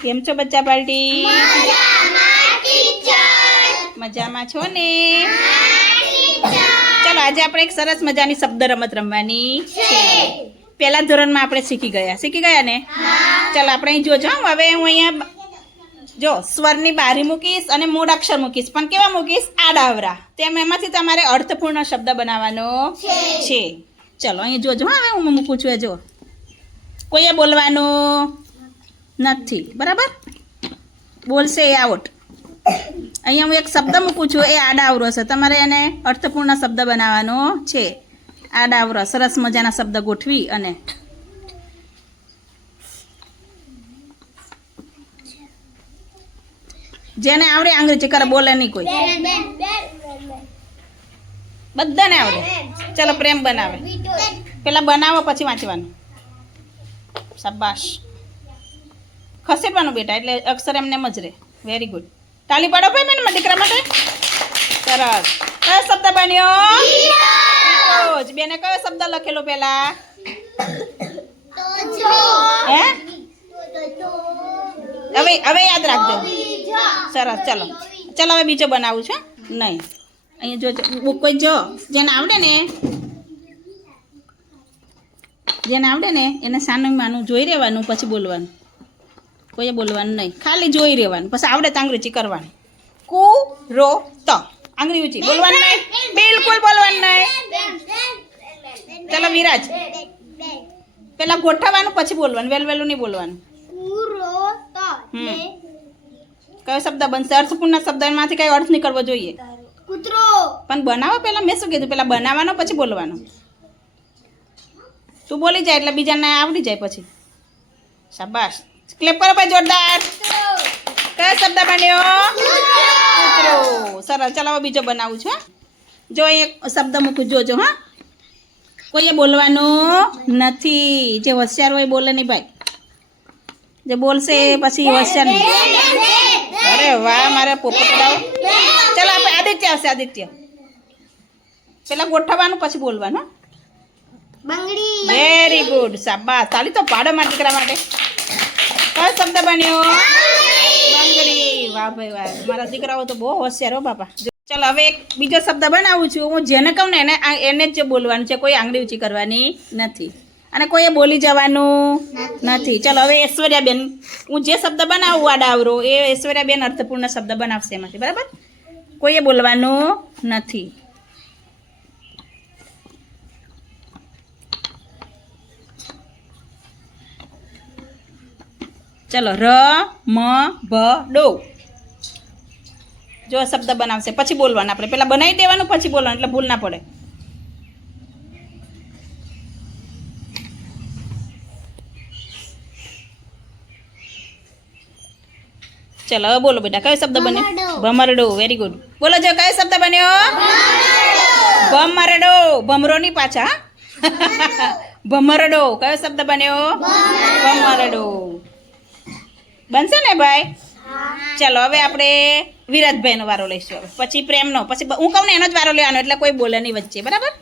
કેમ છો બચ્ચા પાર્ટી? મજામાં છો ને? ચાલો આજે આપણે એક સરસ મજાની શબ્દ રમત રમવાની છે. પહેલા ધોરણમાં આપણે શીખી ગયા. શીખી ગયા ને? ચાલો આપણે અહીં જોજો. હવે હું અહીંયા જો સ્વરની બારી મૂકીશ અને મૂળ અક્ષર મૂકીશ. પણ કેવા મૂકીશ? આડાવરા. તેમ એમાંથી તમારે અર્થપૂર્ણ શબ્દ બનાવવાનો છે. ચલો અહીં જોજો હવે હું મૂકું છું એ જો. કોઈએ બોલવાનું? નથી. બરાબર? બોલશે એ આઉટ અહીંયા હું એક શબ્દ મૂકું છું, એ આડાવરો છે. તમારે એને અર્થપૂર્ણ શબ્દ બનાવવાનો છે. આડાવરો સરસ મજાના શબ્દ ગોઠવી અને જેને આવડે અંગ્રેજી કરે, બોલે નહીં કોઈ. બધાને આવડે. ચલો પ્રેમ બનાવે. પેલા બનાવો, પછી વાંચવાનું. શાબાશ. ખસેડવાનું બેટા, એટલે અક્ષર એમને જ રહે. વેરી ગુડ તાલી પાડો ભાઈ મારા દીકરા માટે. સરસ. કયો શબ્દ બન્યો. બેને કયો શબ્દ લખેલો પેલા હે? હવે હવે યાદ રાખજો. સરસ, ચલો. ચલો, હવે બીજો બનાવું છું નહીં. અહીંયા જો બુક કોઈ જો, જેને આવડે ને, જેને આવડે ને, એને સાનું માનું જોઈ રહેવાનું, પછી બોલવાનું. કોઈએ બોલવાનું નહીં. ખાલી જોઈ રહેવાનું. પછી આવડે તો આંગળી કરવાની કુ રો ત. આંગળી ઊંચી. બોલવાનું નહીં. બિલકુલ બોલવાનું નહીં. ચલો વિરાજ. પેલા ગોઠવવાનું પછી બોલવાનું. વેલ વેલું નહીં બોલવાનું. કયો શબ્દ બનશે? અર્થપૂર્ણ શબ્દ એમાંથી કઈ અર્થ નીકળવો જોઈએ? કૂતરો. પણ બનાવો પેલા. મેં શું કીધું? પેલા બનાવવાનો પછી બોલવાનો. તું બોલી જાય એટલે બીજાને આવડી જાય પછી. શાબાશ. ક્લેપ કરો ભાઈ જોરદાર. કયો શબ્દ બન્યો કૂતરો. સરસ ચાલો હવે બીજો બનાવું છું જો એ એક શબ્દ મૂકું જોજો હા. કોઈએ બોલવાનું નથી. જે હોશિયાર હોય બોલે નહીં ભાઈ. જે બોલશે પછી હોશિયાર નહીં. અરે વાહ મારે પોપટડાઓ ચાલો આપણે આદિત્ય આવશે આદિત્ય. પેલા ગોઠવવાનું પછી બોલવાનું વેરી ગુડ શાબાશ. તાળી તો પાડો મારા દીકરા માટે. કયો શબ્દ બન્યો. બંગડી. વાહ ભાઈ વાહ. મારા દીકરાઓ તો બહુ હોશિયાર હો બાપા. ચાલો હવે એક બીજો શબ્દ બનાવું છું. હું જેને કહું ને એને એને જ બોલવાનું છે કોઈ આંગળી ઊંચી કરવાની નથી. અને કોઈએ બોલી જવાનું નથી. ચાલો હવે ઐશ્વર્યાબેન હું જે શબ્દ બનાવું આડાવરો એ ઐશ્વર્યાબેન અર્થપૂર્ણ શબ્દ બનાવશે એમાંથી. બરાબર? કોઈએ બોલવાનું નથી. ચલો ર મ ભ ડો. જો શબ્દ બનાવશે પછી બોલવાનું. આપણે પેલા બનાવી દેવાનું પછી બોલવાનું એટલે ભૂલ ના પડે. ચલો હવે બોલો બેટા કયો શબ્દ બન્યો? ભમરડો. વેરી ગુડ બોલો જો કયો શબ્દ બન્યો? ભમરડો. ભમરો ની પાછા? ભમરડો. કયો શબ્દ બન્યો? ભમરડો. બનશે ને ભાઈ? ચાલો હવે આપણે વિરાજભાઈનો વારો લઈશું હવે. પછી પ્રેમનો. પછી હું કહું ને એનો જ વારો લેવાનો એટલે કોઈ બોલે નહીં વચ્ચે બરાબર?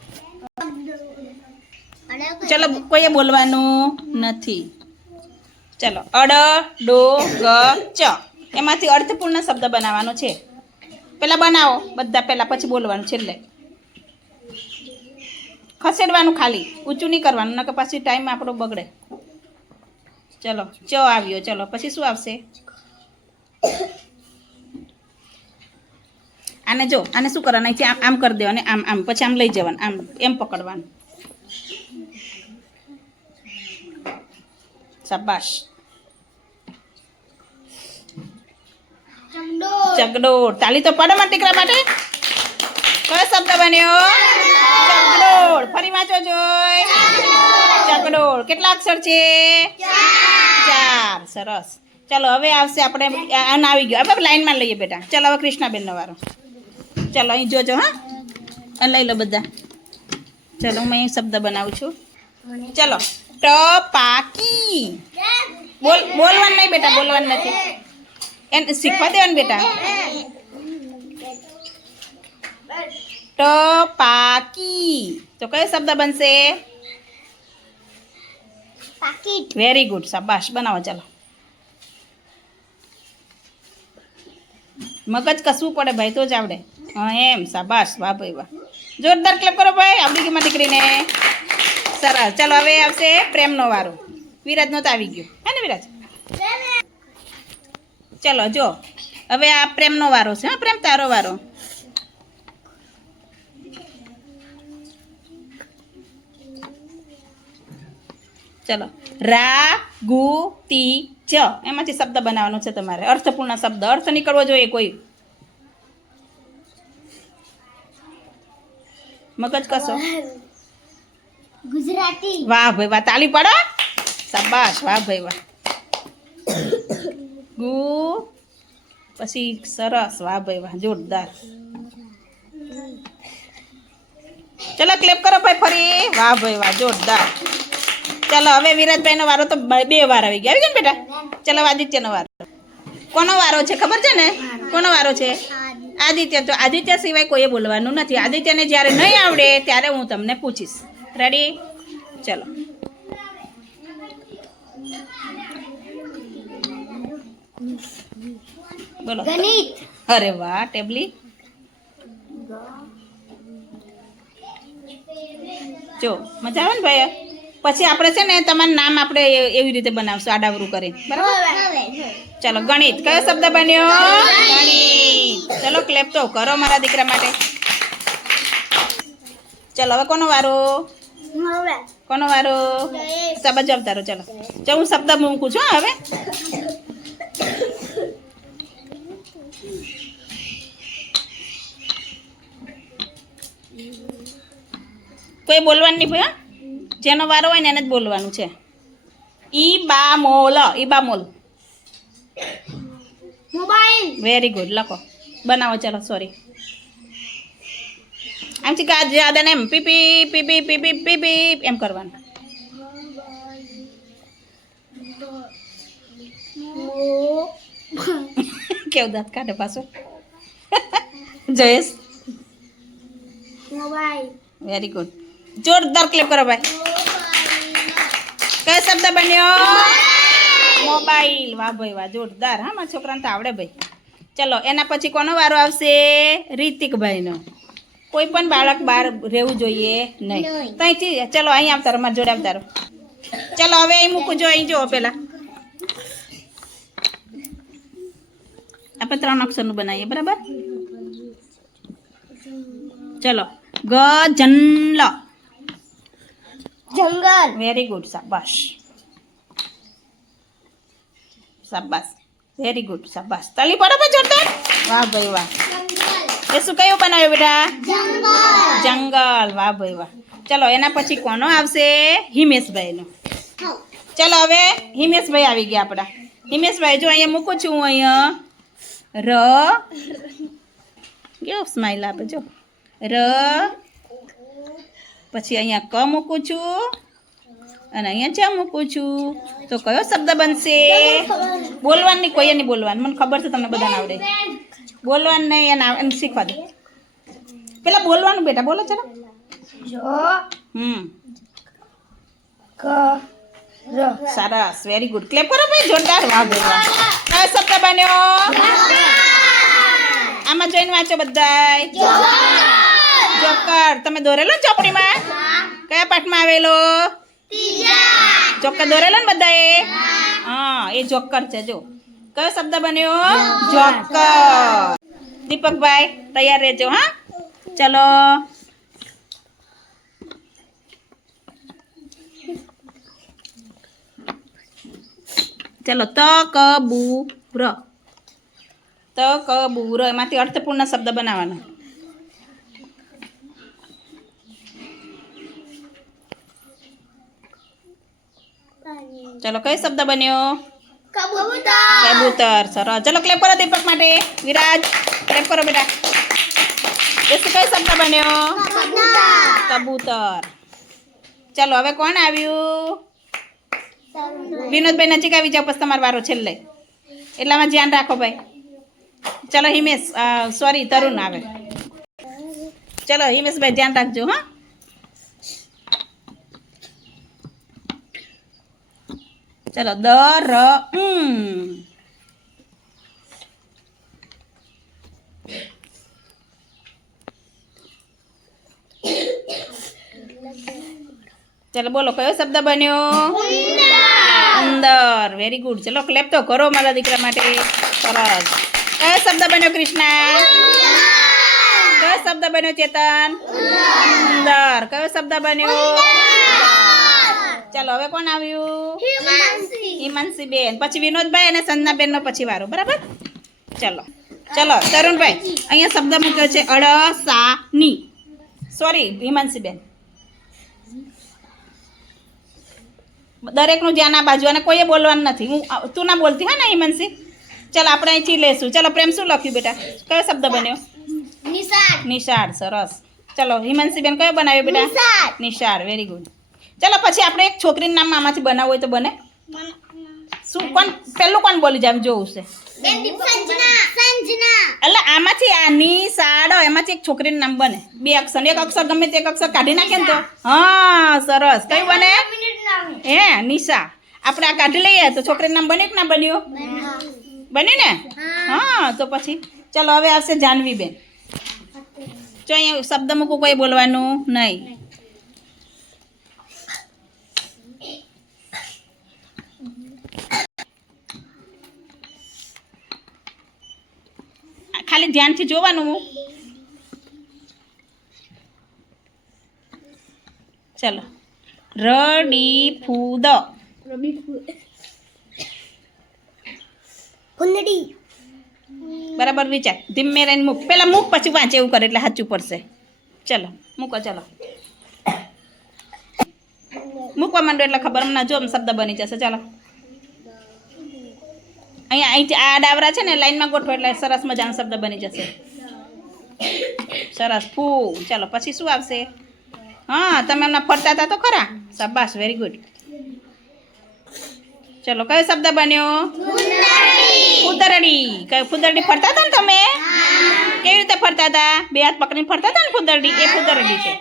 ચલો કોઈએ બોલવાનું નથી. ચલો અડ ડો ગ ચ. એમાંથી અર્થપૂર્ણ શબ્દ બનાવવાનો છે. પહેલાં બનાવો બધા પહેલાં પછી બોલવાનું છેલ્લે. ખસેડવાનું ખાલી ઊંચું નહીં કરવાનું નકર પછી ટાઈમ આપણો બગડે. ચલો ચ આવ્યો ચલો પછી શું આવશે? આને જો આને શું કરવાનું? અહીંથી આમ આમ કરી દેવાનું આમ આમ પછી આમ લઈ જવાનું આમ એમ પકડવાનું. શાબાશ. ચગડો તાલી તો પાડો મારા દીકરા માટે. કયો શબ્દ બન્યો. ચગડોળ ફરી વાંચો જોઈ ચગડોળ કેટલા અક્ષર છે? ચાર. સરસ. ચાલો, હવે આવશે આપણે આના આવી ગયો. હવે લાઈનમાં લઈએ બેટા. ચાલો, હવે કૃષ્ણાબેનનો વારો. ચાલો, અહીં જોજો, હા. લઈ લો બધા. ચાલો, હું અહીં શબ્દ બનાવું છું. ચલો. ટપાકી. બોલ, બોલવાનું નહીં બેટા, બોલવાનું નથી. એને શીખવા દેવાનું બેટા. ટપાકી. તો કયો શબ્દ બનશે? પાકીટ વેરી ગુડ સાબાશ બનાવો ચાલો મગજ કસવું પડે ભાઈ તો જ આવડે. હા એમ સાબાશ વાહ ભાઈ વાહ. જોરદાર ક્લબ કરો ભાઈ આવડી ગઈ મારી દીકરીને. સરસ. ચાલો હવે આવશે પ્રેમનો વારો. વિરાજનો તો આવી ગયો. હે ને વિરાજ? ચાલો જો. હવે આ પ્રેમનો વારો છે હા પ્રેમ તારો વારો. ચલો. રા ગુ તી ચ એમાંથી શબ્દ બનાવવાનો છે તમારે. અર્થપૂર્ણ શબ્દ. અર્થ નીકળવો જોઈએ કોઈ. મગજ કસો? ગુજરાતી. વાહ ભાઈ વાહ. તાલી પડો. શાબાશ. વાહ ભાઈ વાહ. ગુ પછી સરસ. વાહ ભાઈ વાહ. જોરદાર. ચલો ક્લેપ કરો ભાઈ ફરી. વાહ ભાઈ વાહ. જોરદાર. ચલો હવે વિરાજભાઈનો વારો તો બે વાર આવી ગયા. આવી ગયા ને બેટા? ચાલો આદિત્યનો વારો. કોનો વારો છે? ખબર છે ને? કોનો વારો છે? આદિત્ય. તો આદિત્ય સિવાય કોઈએ બોલવાનું નથી. આદિત્યને જ્યારે નહીં આવડે ત્યારે હું તમને પૂછીશ. રેડી ચલો. બોલો. ગણિત. અરે વાહ ટેબલી. જો મજા આવે ને ભાઈ? પછી આપણે છે ને તમારું નામ આપણે એવી રીતે બનાવશું આડાવરું કરીને બરાબર? ચલો ગણિત. કયો શબ્દ બન્યો? ગણિત. ચલો ક્લેપ તો કરો મારા દીકરા માટે. ચલો હવે કોનો વારો? કોનો વારો? સાબા જવાબ તારો ચલો જો હું શબ્દ મૂકું છું હવે? કોઈ બોલવાનું નહીં ભાઈ હા? જેનો વારો હોય ને એને જ બોલવાનું છે. ઈ બા મોલ ઈ બા મોલ. મોબાઈલ. વેરી ગુડ લખો. બનાવો ચાલો સોરી આમ છે કે યાદ એમ પીપી પીપી પીપી પીપી એમ કરવાનું. કેવું દાંત કાઢે પાછું? જયેશ? મોબાઈલ. વેરી ગુડ જોરદાર ક્લિપ કરો ભાઈ. કયો શબ્દ બન્યો? મોબાઈલ. વાહ ભાઈ વાહ જોરદાર. હા મારા છોકરાને તો આવડે ભાઈ. ચલો એના પછી કોનો વારો આવશે? રિતિકભાઈનો. કોઈ પણ બાળક બહાર રહેવું જોઈએ નહીં. ત્યાંથી ચલો અહીં આવતારો મારા જોડે આવતારો ચલો હવે અહીં મૂકું જો અહીં જુઓ પેલા. આપણે ત્રણ અક્ષરનું બનાવીએ બરાબર? ચલો. ગ જન લ જંગલ. વેરી ગુડ શાબાશ. શાબાશ. વેરી ગુડ શાબાશ. તાલી પડો પણ જોરદાર. વાહ ભાઈ વાહ. એ શું કયું બનાવ્યું બેટા? જંગલ. વાહ ભાઈ વાહ. ચલો એના પછી કોનો આવશે? હિમેશભાઈનો. ચલો હવે હિમેશભાઈ આવી ગયા આપણા. હિમેશભાઈ જો અહીંયા મૂકું છું હું અહીંયા. ર. કેવો સ્માઇલ આપે જો. ર. પછી અહીંયા ક મૂકું છું અને અહીંયા ચા મૂકું છું. તો કયો શબ્દ બનશે? બોલવાનું નહીં કોઈએ નહીં બોલવાનું. મને ખબર છે તમને બધાને આવડે. બોલવાનું નહીં એને આવે એને શીખવા દે. પેલા બોલવાનું બેટા બોલો ચલો હમ. સરસ વેરી ગુડ ક્લેપ કરો ભાઈ જોરદાર. વાહ કયો શબ્દ બન્યો? આમાં જોઈને વાંચો બધાય. જોકર તમે દોરેલો ચોપડીમાં? કયા પાઠમાં આવેલો? ચોક્કર દોરેલો ને બધાએ? હા એ જોક્કર છે જો. કયો શબ્દ બન્યો? જોકર દીપકભાઈ તૈયાર રહેજો હા? ચલો. ચલો ત ક બુ ર ત ક બુ ર એમાંથી અર્થપૂર્ણ શબ્દ બનાવવાનો. ચલો કયો શબ્દ બન્યો? કબૂતર. સરસ. ચલો ક્લેપ કરો દીપક માટે. વિરાજ ક્લેપ કરો બેટા. શું કયો શબ્દ બન્યો? કબૂતર. ચલો હવે કોણ આવ્યું? વિનોદભાઈ નજીક આવી જાઓ પછી તમારો વારો છેલ્લે. એટલામાં ધ્યાન રાખો ભાઈ. ચલો હિમેશ સોરી તરુણ આવે. ચલો હિમેશભાઈ ધ્યાન રાખજો હા. ચાલો દ ર ચાલો બોલો કયો શબ્દ બન્યો અંદર વેરી ગુડ ચલો ક્લેપ તો કરો મારા દીકરા માટે સરસ કયો શબ્દ બન્યો કૃષ્ણા કયો શબ્દ બન્યો ચેતન અંદર કયો શબ્દ બન્યો ચાલો હવે કોણ આવ્યું હિમાંશી બેન પછી વિનોદભાઈ અને સંજનાબેન નો પછી વારો. બરાબર? ચલો. ચલો તરુણભાઈ અહીંયા શબ્દ મૂક્યો છે અળસાની. સોરી હિમાંશી બેન દરેકનું ધ્યાન આ બાજુ અને કોઈએ બોલવાનું નથી. હું તું ના બોલતી હા ને હિમાંશી ચાલ આપણે અહીંથી લેશું. ચાલો પ્રેમ શું લખ્યું બેટા? કયો શબ્દ બન્યો? નિશાળ નિશાળ સરસ. ચલો હિમાંશી બેન કયો બનાવ્યો બેટા? નિશાળ નિશાળ વેરી ગુડ ચલો પછી આપણે એક છોકરીનું નામ આમાંથી બનાવવું હોય તો બને. શું કોણ પેલું કોણ બોલી જાય જોવું છે? સંજના સંજના. એટલે આમાંથી આ નિશાળ એમાંથી એક છોકરીનું નામ બને. બે અક્ષર એક અક્ષર ગમે તે એક અક્ષર કાઢી નાખે ને તો. હા સરસ. કયું બને? હે નિશા. આપણે આ કાઢી લઈએ તો છોકરીનું નામ બન્યું કે ના બન્યું? બન્યું ને? હા. તો પછી ચલો હવે આવશે જાનવી બેન જો અહીંયા શબ્દ મૂકું કોઈ બોલવાનું નહીં. ખાલી ધ્યાનથી જોવાનું. ચલો. રડી ફૂદ. બરાબર વિચાર. ધીમે રહીને મૂક. પેલા મૂક પછી વાંચે એવું કરે એટલે સાચું પડશે. ચલો મૂકો ચલો. મૂકવા માંડો એટલે ખબર. હમણાં જો શબ્દ બની જશે. ચાલો. અહીંયા અહીંથી આ ડાવરા છે ને લાઈનમાં ગોઠવો એટલે સરસ મજાનો શબ્દ બની જશે. સરસ ફૂ. ચાલો પછી શું આવશે? હા તમે હમણાં ફરતા હતા તો ખરા? શાબાશ વેરી ગુડ ચલો કયો શબ્દ બન્યો? ફૂદરડી. કયો ફૂદરડી ફરતા હતા ને તમે? કેવી રીતે ફરતા હતા? બે હાથ પકડીને ફરતા હતા ને ફૂદરડી? એ ફૂદરડી છે.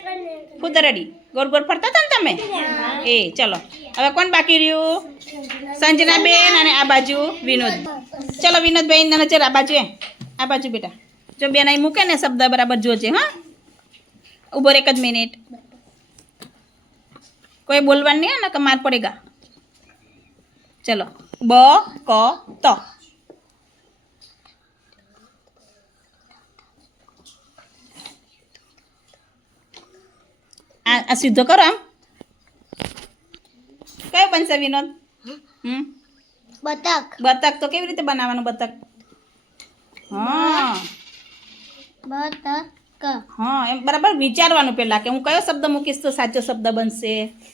ફૂદરડી. ગોળ ગોળ ફરતા હતા ને તમે? એ, ચલો. હવે કોણ બાકી રહ્યું? સંજનાબેન અને આ બાજુ વિનોદ. ચલો વિનોદભાઈ ને નજર આ બાજુ એ. આ બાજુ બેટા. જો બેન અહીં મૂકે ને શબ્દ બરાબર જોજે, હા. ઊભો એક જ મિનિટ. કોઈ બોલવાનું નહીં ને કે માર પડેગા ચલો. બ, ક, ત. આ સીધો કરો આમ. કયો બનશે વિનોદ? હમ? બતક. બતક તો કેવી રીતે બનાવવાનું બતક? હા. બતક. હા એમ બરાબર વિચારવાનું પહેલાં કે હું કયો શબ્દ મૂકીશ તો સાચો શબ્દ બનશે.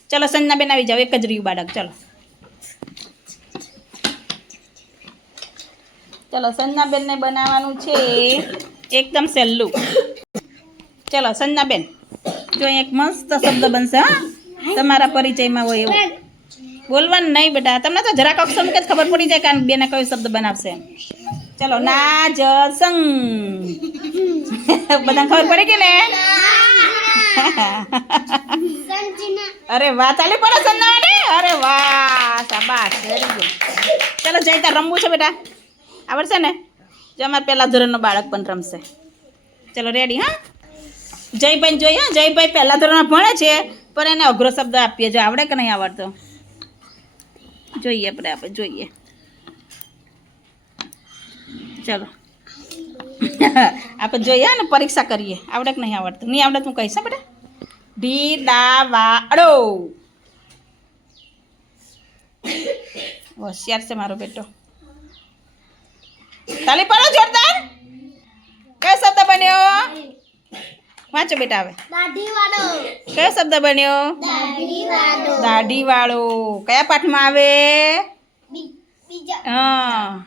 ચલો સંજનાબેન આવી જાઓ એક જ રહ્યું બાળક ચલો. ચલો સંજનાબેનને બનાવવાનું છે એકદમ સહેલું. ચલો સંજનાબેન. જો અહીં એક મસ્ત શબ્દ બનશે હા? તમારા પરિચયમાં હોય એવું. બોલવાનું નહીં બેટા. તમને તો જરાક અક્ષર મૂકે જ ખબર પડી જાય કે આ બેને કયો શબ્દ બનાવશે. એમ ચલો ના જ સંગ બધાને ખબર પડી કે ને સંજના. અરે વાહ ચાલી પડે સંજનાવાડી? અરે વાહ શાબાશ વેરી ગુડ ચલો જય તાર રમવું છે બેટા. આવડશે ને? જો અમારે પહેલા ધોરણનો બાળક પણ રમશે. ચલો રેડી હા? જયભાઈ જોઈએ. હા, જયભાઈ પહેલા ધોરણમાં ભણે છે, પણ એને અઘરો શબ્દ આપીએ. જો આવડે કે નહીં આવડતો? જોઈએ આપણે આપણે, જોઈએ. ચલો. આપણે જોઈએ ને, પરીક્ષા કરીએ. આવડે કે નહીં આવડતું? નહીં આવડે તું કહીશ, હો બેટા. ઢી, દા વાડો હોશિયાર છે મારો બેટો. તાલી પડો, જોરદાર. કયો શબ્દ બન્યો? વાંચો બેટા હવે. કયો શબ્દ બન્યો? દાઢી વાળો કયા પાઠમાં આવે? હા.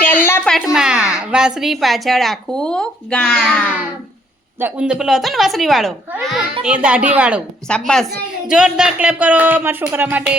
પહેલા પાઠમાં. વાસરી પાછળ આખું ગામ. ઉંદ પેલો હતો ને વાસરી વાળો એ દાઢી વાળો શાબાશ. જોરદાર ક્લેપ કરો મારા છોકરા માટે.